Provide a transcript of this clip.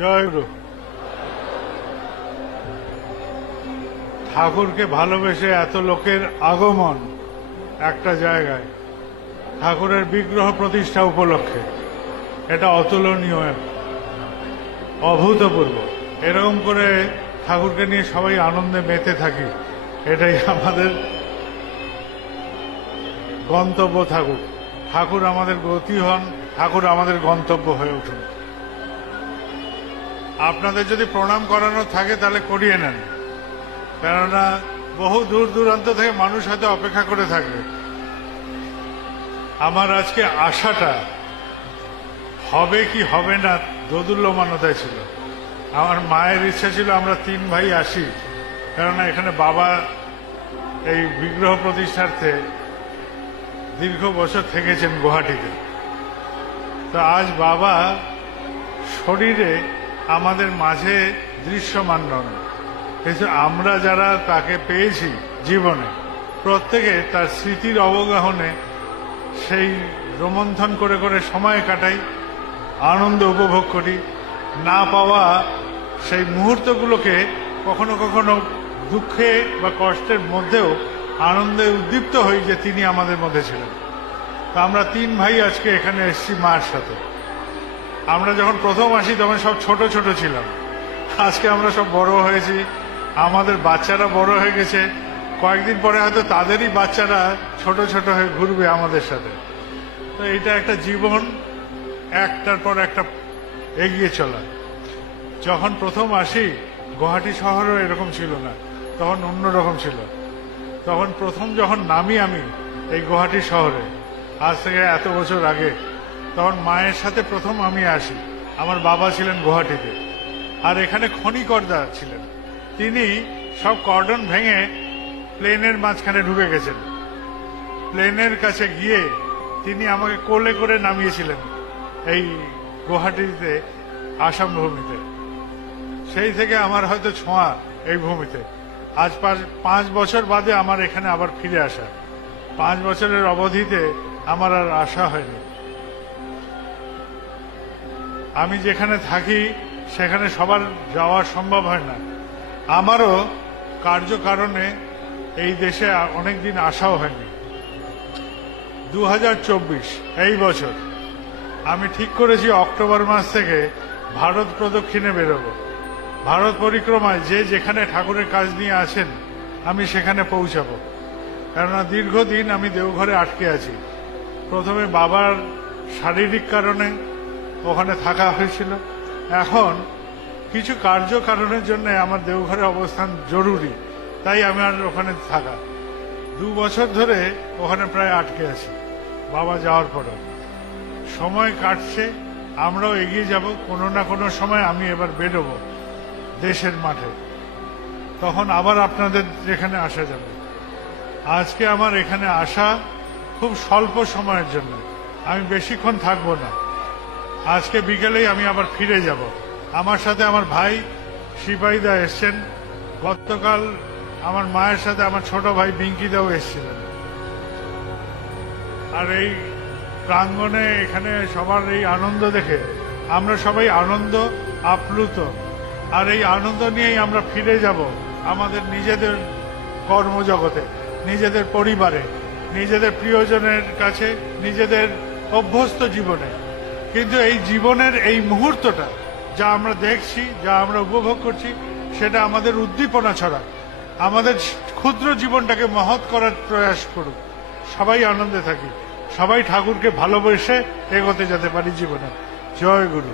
জয় গুরু। ঠাকুরকে ভালোবেসে এত লোকের আগমন একটা জায়গায় ঠাকুরের বিগ্রহ প্রতিষ্ঠা উপলক্ষে, এটা অতুলনীয়, অভূতপূর্ব। এরকম করে ঠাকুরকে নিয়ে সবাই আনন্দে মেতে থাকি, এটাই আমাদের গন্তব্য থাকুক। ঠাকুর আমাদের গতি হন, ঠাকুর আমাদের গন্তব্য হয়ে উঠুন। আপনাদের যদি প্রণাম করানো থাকে তাহলে করিয়ে নেন, কেননা বহু দূর দূরান্ত থেকে মানুষ হয়তো অপেক্ষা করে থাকবে। আমার আজকে আশাটা হবে কি হবে না দোদুল্যমানতায় ছিল। আমার মায়ের ইচ্ছা ছিল আমরা 3 ভাই আসি, কেননা এখানে বাবা এই বিগ্রহ প্রতিষ্ঠার্থে দীর্ঘ বছর থেকেছেন গুয়াহাটিতে। তো আজ বাবা শরীরে আমাদের মাঝে দৃশ্যমান নন, কিন্তু আমরা যারা তাকে পেয়েছি জীবনে, প্রত্যেকে তার স্মৃতির অবগাহনে সেই রোমন্থন করে করে সময় কাটাই, আনন্দ উপভোগ করি। না পাওয়া সেই মুহূর্তগুলোকে কখনো কখনো দুঃখে বা কষ্টের মধ্যেও আনন্দে উদ্দীপ্ত হই যে তিনি আমাদের মধ্যে ছিলেন। তা আমরা 3 ভাই আজকে এখানে এসেছি মার সাথে। আমরা যখন প্রথম আসি তখন সব ছোট ছোট ছিলাম, আজকে আমরা সব বড় হয়েছি, আমাদের বাচ্চারা বড় হয়ে গেছে। কয়েকদিন পরে হয়তো তাদেরই বাচ্চারা ছোট ছোট হয়ে ঘুরবে আমাদের সাথে। তো এটা একটা জীবন, একটার পর একটা এগিয়ে চলা। যখন প্রথম আসি গুয়াহাটি শহরও এরকম ছিল না, তখন অন্যরকম ছিল। তখন প্রথম যখন নামি আমি এই গুয়াহাটি শহরে, আজ থেকে এত বছর আগে, তখন মায়ের সাথে প্রথম আমি আসি। আমার বাবা ছিলেন গুয়াহাটিতে, আর এখানে খনিকর্তা ছিলেন। তিনি সব কর্ডন ভেঙে প্লেনের মাঝখানে ঢুকে গেছেন। প্লেনের কাছে গিয়ে তিনি আমাকে কোলে করে নামিয়েছিলেন এই গুয়াহাটিতে, আসাম ভূমিতে। সেই থেকে আমার হয়তো ছোঁয়া এই ভূমিতে। আজ 5 বছর বাদে আমার এখানে আবার ফিরে আসা। 5 বছরের অবধিতে আমার আর আশা হয়নি। আমি যেখানে থাকি সেখানে সবার যাওয়া সম্ভব হয় না। আমারও কার্যকারণে এই দেশে অনেকদিন আসাও হয়নি। 2024 এই বছর আমি ঠিক করেছি অক্টোবর মাস থেকে ভারত প্রদক্ষিণে বেরোবো। ভারত পরিক্রমায় যে যেখানে ঠাকুরের কাজ নিয়ে আছেন আমি সেখানে পৌঁছাবো। কেননা দীর্ঘদিন আমি দেওঘরে আটকে আছি। প্রথমে বাবার শারীরিক কারণে ওখানে থাকা হয়েছিল, এখন কিছু কারণের জন্য আমার দেওঘরে অবস্থান জরুরি, তাই আমার ওখানে থাকা। 2 বছর ধরে ওখানে প্রায় আটকে আছি বাবা যাওয়ার পরে। সময় কাটছে, আমরাও এগিয়ে যাব। কোনো না কোনো সময় আমি এবার বেরোবো দেশের মাঠে, তখন আবার আপনাদের যেখানে আসা যাবে। আজকে আমার এখানে আসা খুব স্বল্প সময়ের জন্য, আমি বেশিক্ষণ থাকবো না। আজকে বিকেলেই আমি আবার ফিরে যাব। আমার সাথে আমার ভাই সিপাহীদা এসছেন, গতকাল আমার মায়ের সাথে আমার ছোট ভাই বিঙ্কিদাও এসছিলেন। আর এই প্রাঙ্গণে এখানে সবার এই আনন্দ দেখে আমরা সবাই আনন্দ আপ্লুত। আর এই আনন্দ নিয়েই আমরা ফিরে যাব আমাদের নিজেদের কর্মজগতে, নিজেদের পরিবারে, নিজেদের প্রিয়জনের কাছে, নিজেদের অভ্যস্ত জীবনে। কিন্তু এই জীবনের এই মুহূর্তটা যা আমরা দেখছি, যা আমরা উপভোগ করছি, সেটা আমাদের উদ্দীপনা ছড়া, আমাদের ক্ষুদ্র জীবনটাকে মহৎ করার প্রয়াস করুক। সবাই আনন্দে থাকি, সবাই ঠাকুরকে ভালোবেসে এগোতে যেতে পারি জীবনে। জয় গুরু।